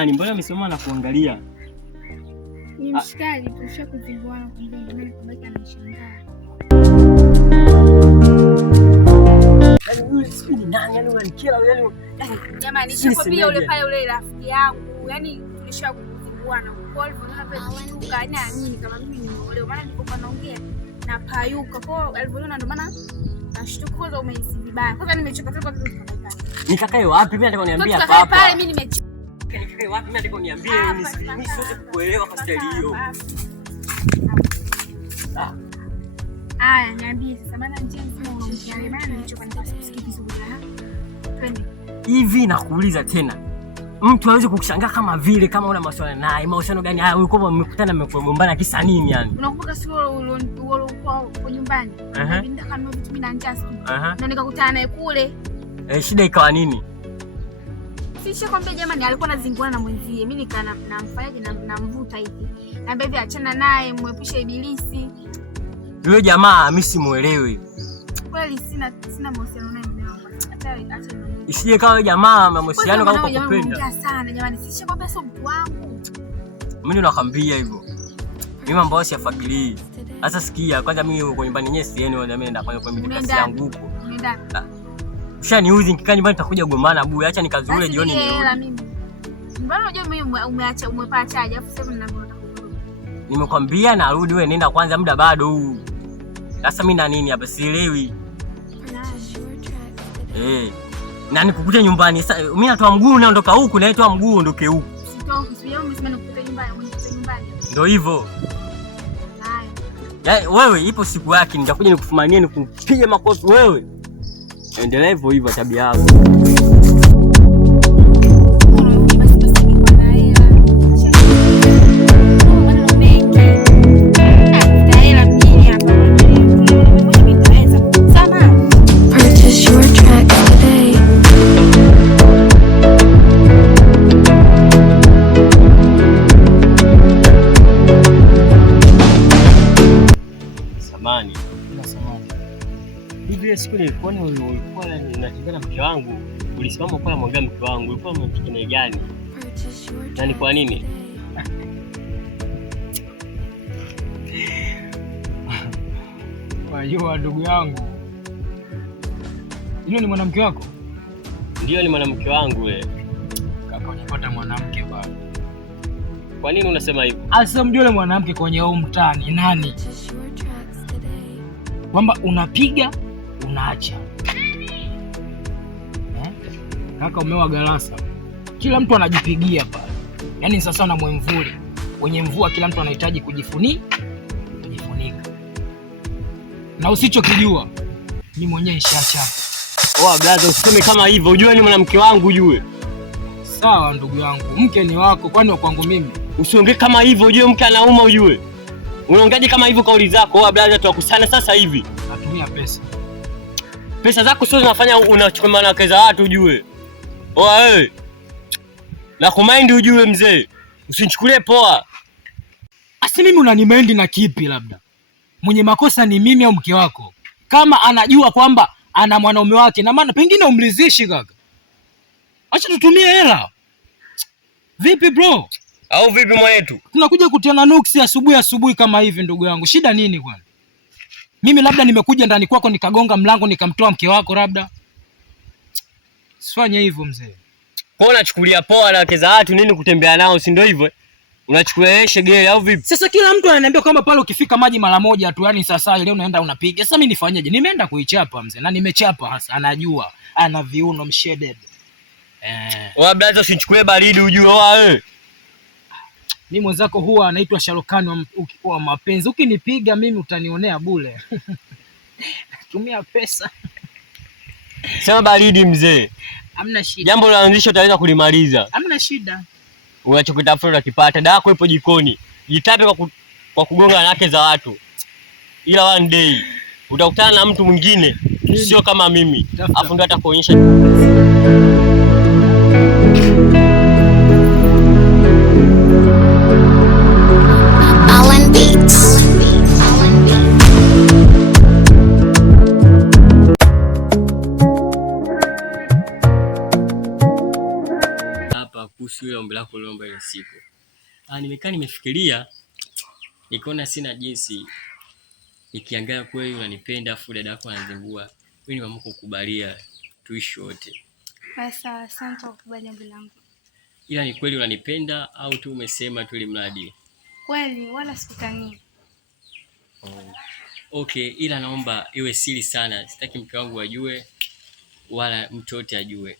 nani? Mbona amesimama na kuangalia? Ni mshikaji tushakuzinguana kumbe mimi kubaki anashangaa. Yaani yule si ni nani? Yaani unanikera yaani. Jamani nishakwambia yule pale yule rafiki yangu. Yaani tulishakuzinguana. Kwa hivyo tunapenda yaani kama mimi nimeolewa maana nilipokuwa naongea na payuka. Kwa alivyoona ndio maana nashtuka kwanza umehisi vibaya. Kwanza nimechoka toka kitu kama nikakae wapi? Mimi nataka niambie hapa hapa. Pale mimi nimechoka. Nikakae wapi? Mimi nataka niambie mimi siwezi kuelewa kwa staili hiyo. Niambie sasa maana njia nzima unaongea maana nimechoka nitakusikia vizuri. Twende. Hivi nakuuliza tena. Mtu hawezi kukushangaa kama vile kama una maswala naye. Mahusiano gani haya? Ulikuwa mmekutana mmegombana kisa nini yani? Unakumbuka siku kwa nyumbani? Ndio kama vitu mimi na njaa siku. Na nikakutana naye kule. Shida ikawa nini? Sisha kwambia jamani alikuwa anazinguana na mwenzie. Mimi nikana namfanyaje namvuta hivi. Naambia hivi achana naye muepushe ibilisi. Yule jamaa mimi simuelewi. Kweli sina mahusiano naye mimi. Acha isije kama jamaa mahusiano kama kupenda. Jamani sana jamani sisha kwambia sio mtu wangu. Mimi ndo nakwambia hivyo. Mimi mambo siyafuatilii. Sasa sikia kwanza mimi uko nyumbani yenyewe sieni wala mimi nenda kwa mimi yangu huko. Nenda. Ushaniuzi nikikaa nyumbani nitakuja kugombana bure. Acha nikazule jioni ni hela mimi. Mbona unajua mimi umeacha umepata aje afu sasa ninavyoona. Nimekwambia narudi wewe nenda kwanza muda bado huu. Sasa mimi na nini hapa sielewi. Na nikukuta nyumbani. Sasa mimi natoa mguu naondoka huku na nitoa mguu ondoke huku. Sitoki, sio mimi nimekukuta nyumbani, unikuta nyumbani. Ndio hivyo. Haya. Wewe ipo siku yake nitakuja nikufumanie nikupige makofi wewe. Endelea hivyo hivyo tabia yako. Siku nilikuwa ulikuwa unatembea na mke wangu, ulisimama kwa mwangalia mke wangu, ulikuwa unamfikiria gani? Na ni kwa nini? Wajua ndugu yangu. Yule ni mwanamke wako? Ndio ni mwanamke wangu wewe. Kaka unapata mwanamke bado. Kwa nini unasema hivyo? Asa mjue yule mwanamke kwenye huu mtaa ni nani? Kwamba unapiga unaacha. Kaka umewa galasa. Kila mtu anajipigia pale. Yaani sasa na mwemvuli. Wenye mvua kila mtu anahitaji kujifunika. Na usichokijua mimi mwenyewe nishachapa. Brother useme kama hivyo. Unajua ni mwanamke wangu ujue. Sawa ndugu yangu. Mke ni wako kwani wa kwangu mimi? Usiongee kama hivyo ujue mke anauma ujue. Unaongeaje kama hivyo kauli zako? Brother tuwakusana sasa hivi. Natumia pesa. Pesa zako sio zinafanya unachukua wanawake za watu ujue. Wewe. Na kumind ujue mzee. Usinichukulie poa. Asi mimi unanimendi na kipi labda? Mwenye makosa ni mimi au mke wako? Kama anajua kwamba ana mwanaume wake na maana pengine umlizishi kaka. Acha tutumie hela. Vipi bro? Au vipi mwanetu? Tunakuja kutiana nuksi asubuhi kama hivi ndugu yangu. Shida nini kwani? Mimi labda nimekuja ndani kwako nikagonga mlango nikamtoa mke wako labda. Sifanye hivyo mzee. Kwa unachukulia poa na wake za watu nini kutembea nao si ndio hivyo? Unachukulia shegeli au vipi? Sasa kila mtu ananiambia kwamba pale ukifika maji mara moja tu yani sasa leo unaenda unapiga. Sasa mimi nifanyeje? Nimeenda kuichapa mzee na nimechapa hasa anajua ana viuno msheded. Brother usinichukulie baridi ujue wewe. Mimi mwenzako huwa anaitwa Sharokani wa mapenzi. Ukinipiga mimi utanionea bure. Tumia pesa. Sema baridi mzee. Hamna shida. Jambo la anzisho utaweza kulimaliza. Hamna shida. Unachokitafuta utakipata. Dawa yako ipo jikoni. Jitape kwa kugonga wanawake za watu. Ila one day utakutana na mtu mwingine sio kama mimi. Afu ndo atakuonyesha. Ombi lako siku. Nimekaa nimefikiria, nikaona sina jinsi. Nikiangalia kweli unanipenda afu dada yako anazingua. Mimi nimeamua kukubalia tuishi wote. Sawa, asante kwa kukubali jambo langu. Ila ni kweli unanipenda au tu umesema tu ili mradi? Kweli, wala sikutania. Okay, ila naomba iwe siri sana. Sitaki mke wangu ajue wala mtu yote ajue.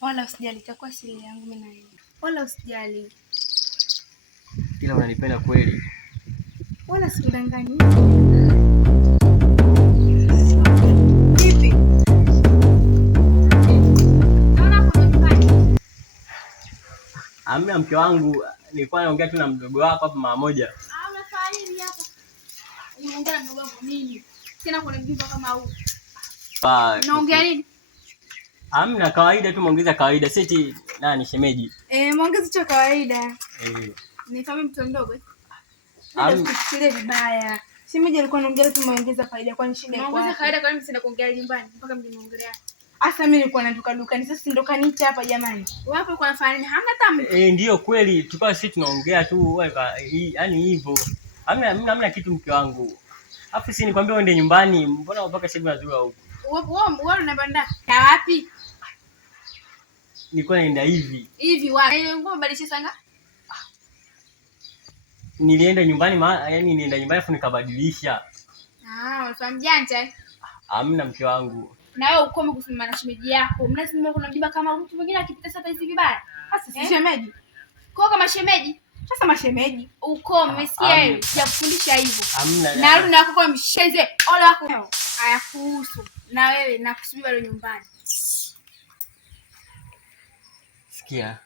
Wala usijali, itakuwa siri yangu mimi na wewe. Wala usijali. Ila unanipenda kweli? Wala sikudanganyi. Amna mke wangu, nilikuwa naongea tu na mdogo wako hapa mara moja. Unafaili hapa. Unaongea na mdogo wako nini? Tena kuna mjinga kama huu. Unaongea nini? Amna, kawaida tu, muongeza kawaida. Seti nani shemeji? Muongeza cha kawaida. Ni kama mtu mdogo. Usifikirie vibaya. Shemeji alikuwa anaongea tu muongeza kawaida, kwani shida iko wapi? Muongeza kawaida, kwani msenda kuongea nyumbani mpaka mjiongelea. Asa mimi nilikuwa naduka dukani, sasa si ndo kaniita hapa jamani. Wapo kwa nafanya nini? Hamna tamu. Ndio kweli, tukao sisi tunaongea tu yaani hivyo. Hamna kitu mke wangu. Afu si nikwambia uende nyumbani, mbona mpaka sasa unazua huko? Wewe unaenda wapi? Nilikuwa naenda hivi. Hivi wapi? Ngoma badilisha sanga? Nilienda nyumbani yaani nienda nyumbani afu nikabadilisha. Unafahamu janja? Hamna mke wangu. Na wewe ukome kusimama na shemeji yako. Mnasema kuna mjomba kama mtu mwingine akipita sasa hizi vibaya. Sasa si shemeji. Kwa kama shemeji. Sasa mashemeji. Ukome, umesikia hiyo? Sijafundisha hivyo. Hamna. Na rudi na kwa msheze. Ole wako. Hayakuhusu. Na wewe nakusubiri bado nyumbani. Sikia.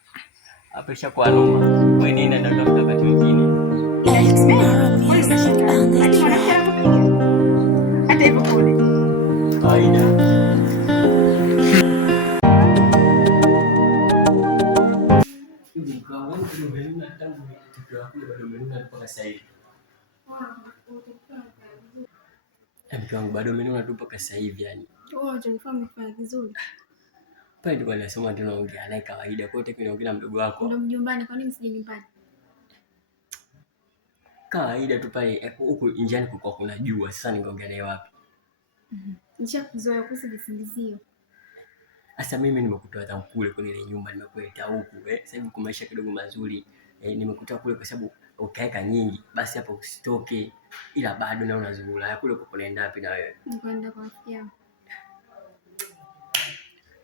Hapa ishakuwa noma. Wewe nenda na tafuta wakati mwingine. Hata hivyo kule. Kawaida. Mke wangu bado umenuna tu mpaka sasa hivi yani. Unajifanya umefanya vizuri. Pale ndio nasema tunaongea naye kawaida. Kwa hiyo tunaongea na mdogo wako. Ndio mjumbani, kwa nini msije nyumbani? Kawaida tu pale huko njiani kulikuwa kuna jua. Sasa ningeongea naye wapi? Nishakuzoea kuhusu visingizio. Sasa mimi nimekutoa tangu kule kwenye ile nyumba, nimekuleta huku sasa hivi kwa maisha kidogo mazuri. Nimekutoa kule kwa sababu ukaeka nyingi, basi hapo usitoke, ila bado na unazungula kule kwa kunaenda wapi na wewe? Nikwenda kwa rafiki yangu.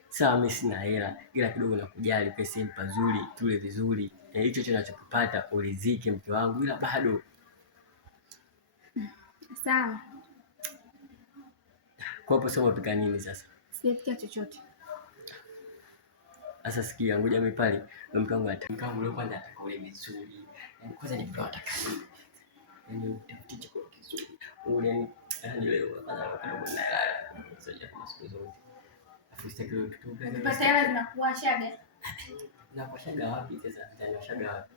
Sawa, mimi sina hela, ila kidogo nakujali, pesa ni pazuri, tule vizuri. Hicho cho ninachokupata ulizike mke wangu, ila bado. Sawa. Kwa hapo sasa unapika nini sasa? Sijapika chochote. Sasa sikia, ngoja mimi pale mke wangu ataka leo kwanza ataka ule vizuri. Kwanza nipika ataka nini? Yaani utafutie chakula kizuri. Ule leo kwanza kidogo na hela. Sasa kama siku zote. Afu sitaki leo kitu gani? Pesa hela zinakuwa shaga. Na kwa shaga wapi sasa? Tena shaga wapi?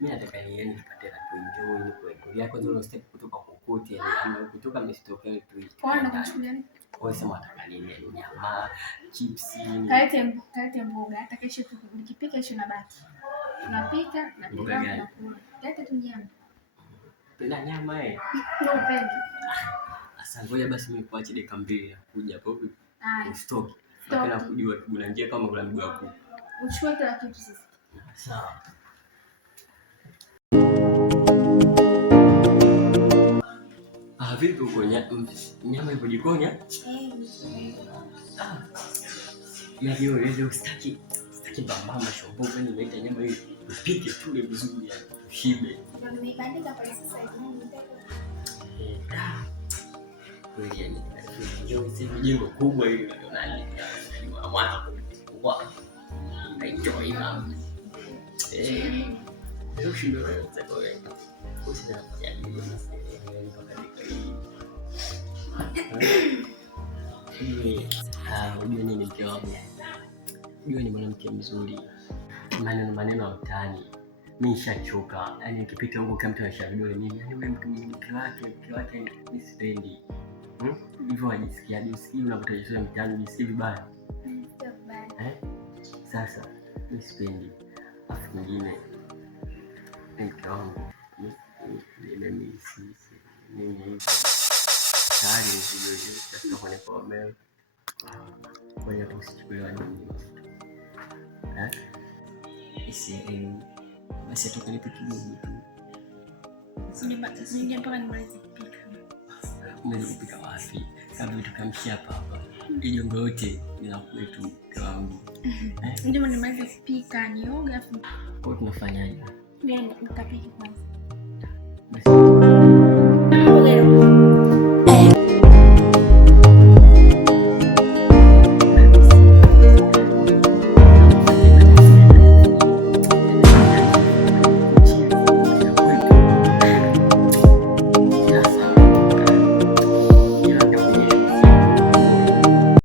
Mimi nataka ni yani nipate la kuenjoy ni kuendelea kwanza unastaki kutoka kokote yani ama kutoka msitokee tu. Kwa nini unakuchukulia nini? Wewe sema unataka nini? Nyama, chips, kalete mboga. Hata kesho nikipika kesho nabaki. Tunapika na tunakula. Kalete tu nyama. Penda nyama Ndio upende. Sasa ngoja basi mimi kuache dakika 2 nakuja hapo. Usitoke. Napenda kujua kuna njia kama kuna miguu yako. Uchukue kila kitu sasa. Sawa. Vipi uko nyama ipo jikoni? Ya hiyo ile usitaki bambama shombo kwani unaita nyama hiyo upike tu ile vizuri ya shibe. Nimebandika pale sasa hivi. Kweli yani ndio jengo kubwa hili ndio nani mwana kwa enjoy mama. Ndio shibe wewe sasa wewe. Usitaka yani mpaka unajua nini mke wangu? Unajua ni mwanamke mzuri. Maneno ya mtaani. Mimi nishachoka. Yaani nikipita huko kama mtu anashauri mimi, yaani wewe mke wake ni sipendi. Hivyo wajisikia unapotajwa mtaani unajisikia vibaya. Sasa mimi sipendi. Afu mwingine mke wangu mimi tayari ndio kwenye pombe. Kwa hiyo tusichukuliwa nini? Basi tukalipe kidogo tu. Sini mpaka nimalize kupika. Mimi kupika wapi? Sababu tukamshia hapa. Ijongo yote ila kwetu mke wangu. Ndio nimalize kupika, nioga afu. Kwa tunafanyaje? Nenda nikapike kwanza. Basi.